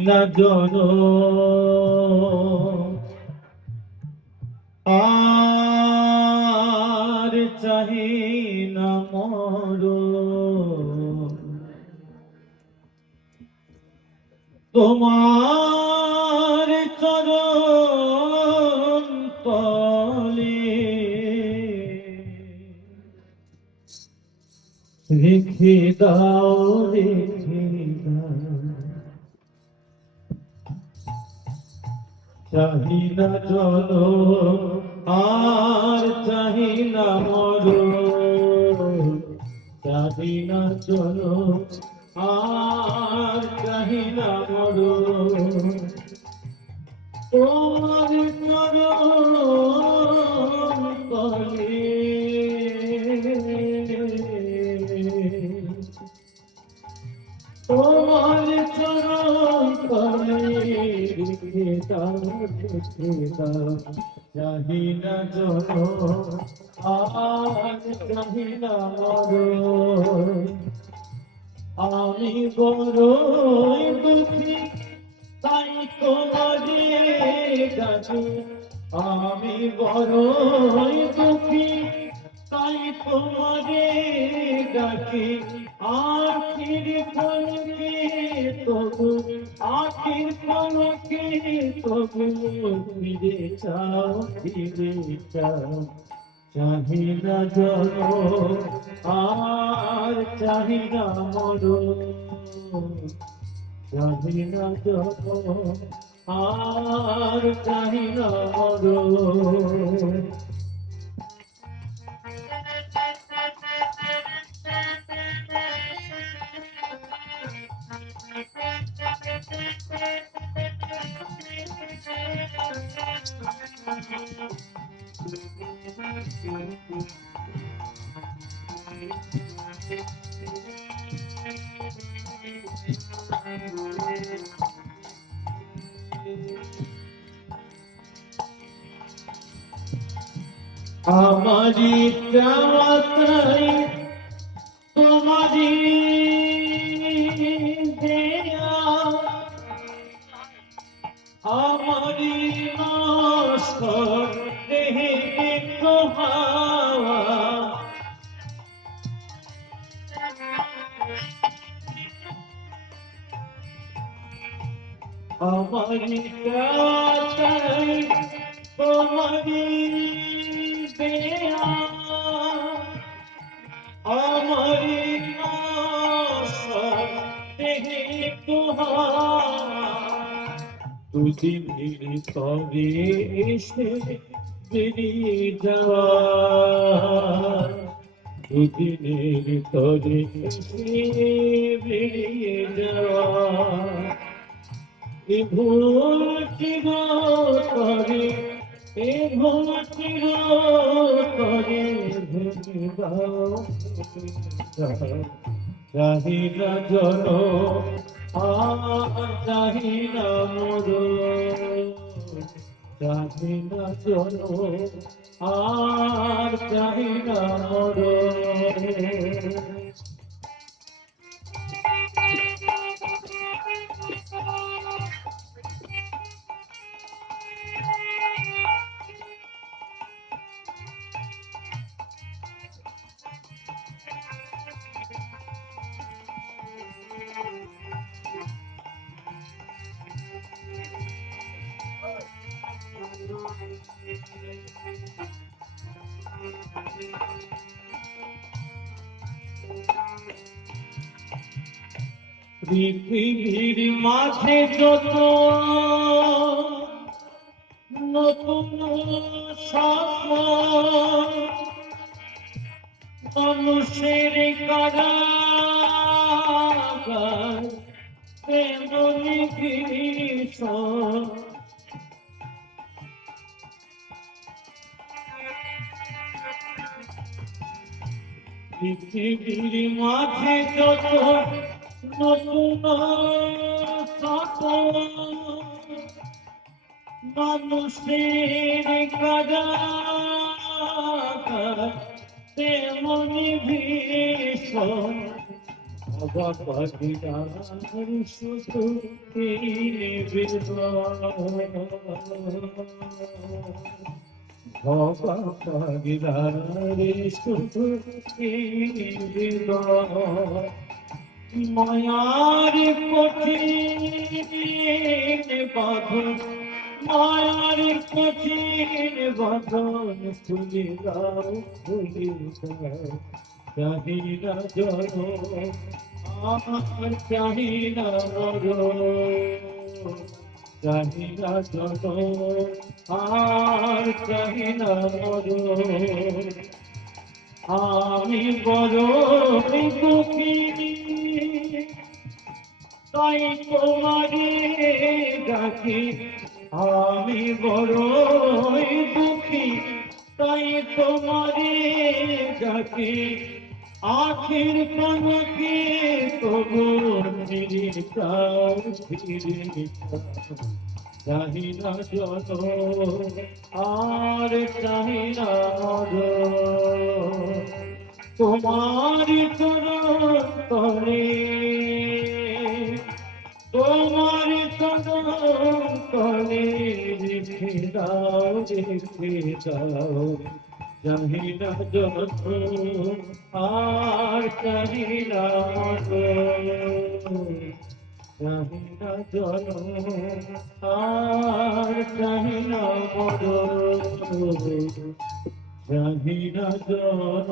না জন আর চাহি না মর তোমার চরণ তলে রেখে দাও রেখে দাও চাহি না জল আর চাহি না মর চাহি না জল আর চাহি না মর তোমার চরণ তলে তোমার চরণ তলে রেখে দাও চাহি না জল আর চাহি না মর আমি বড়ই দুঃখী তাই তোমারে ডাকি আমি বড়ই দুঃখী তাই তোমারে ডাকি আখির পলকে তবু আখির পলকে তবু ফিরে চাও ফিরে চাও চাহি না জল আর চাহি না মর চাহি না জল আর চাহি না মর আমারি চাওয়াতাই তোমারি দেয়া আমারি নষ্ট দেহে হাওয়া আমারি চাওয়াতাই তোমারি দেয়া আমারি নষ্ট দেহে দুদিনের তবে এসে বেরিয়ে যাওয়া দুদিনের তবে এসে বেরিয়ে যাওয়া এ ভুল চিরতরে এ ভুল চিরতরে ভেঙে দাও চাহি না জল আর চাহি না মর চাহি না জল আর চাহি না মর পৃথিবীর মাঝে যত নতুন স্বপ্ন মানুষের কারাগার তেমনি ভীষণ পৃথিবীর মাঝে যত নতুন স্বপ্ন মানুষের কারাগার তেমনি ভীষণ ভবা পাখিরার শুধু এই নিবেদন ভবা পাখিরার শুধু এই নিবেদন মায়ার কঠিন বাঁধন মায়ার কঠিন বাঁধন খুলে দাও খুলে দাও চাহি না জড় আর চাহি না মর চাহি না জড় আর চাহি না মর আমি বড় দুঃখী তাই তোমারে ডাকি আমি বড় দুঃখী তাই তোমারে ডাকি আখির পলকে তবু ফিরে যাও ফিরে চাহি না যত আর চাহি না তোমার তরে তোমার তরে রেখে দাও চাহি না যত আর চাহি না চাহি না জল আর চাহি না মর চাহি না জল